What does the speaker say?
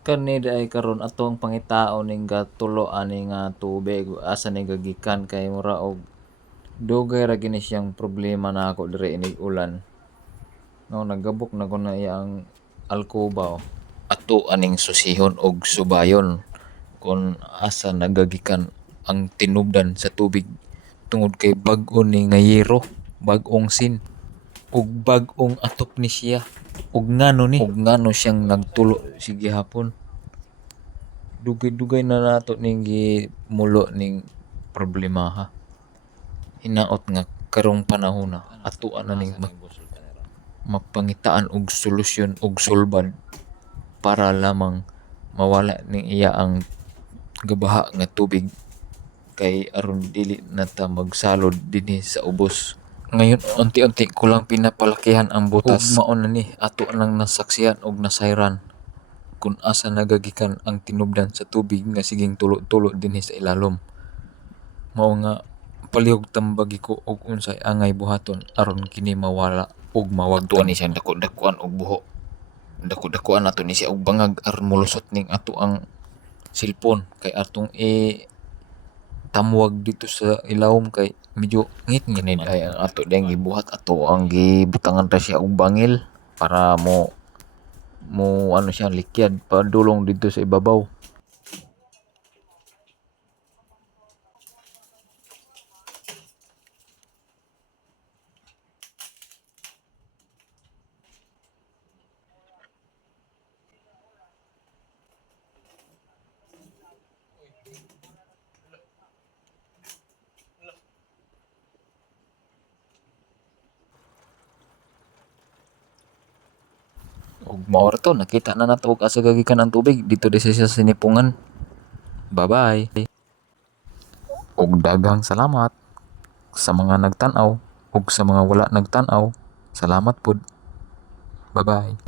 Kani ay karon atong pangitaon ning gatulo ani nga tubig asa ni gagikan kay mura og dugay ra gini siyang problema nako diri inig ulan. No nagabok na ko na iyang alkoba oh. Ato aning susihon og subayon kung asa nagagikan ang tinubdan sa tubig tungod kay bag-o ni nga bag-ong sin ug bag-ong atop ni siya ug ngano ni ug ngano siyang nagtulo sige hapon. Dugay-dugay na nato ning gimulo ning problemaha. Hinaot nga karong panahona atoa na ning ma- mapangitaan og solusyon og sulbad para lamang mawala ning iya ang gabaha nga tubig kay aron dili na ta magsalud dinhi sa ubos. Ngayon unti-unti ko lang pinapalakihan ang butas ug mao na ni ato nang nasaksihan ug nasayran kung asa nagagikan ang tinubdan sa tubig nga siging tulo-tulo dinhi sa ilalom. Mao nga palihug tambagi ko og unsay angay buhaton aron kini mawala ug mawagtong. ni siyang dako-dakoan og buho. Dako-dakoan nato ni siya og bangag aron molusot ning ato ang cellphone kay atong i tamwag dito sa ilawom kay medyo ngit-ngit man ay ang ato diyang gibuhat ato ang gibutangan ra siya og bangil para mo mo ano siya likyad padulong dito sa ibabaw. Ug mao ra to nakita na nato og asa gagikan ang tubig dito di sa sinipungan. Bye-bye. Ug daghang salamat sa mga nagtan-aw ug sa mga wala nagtan-aw. Salamat pud. Bye-bye.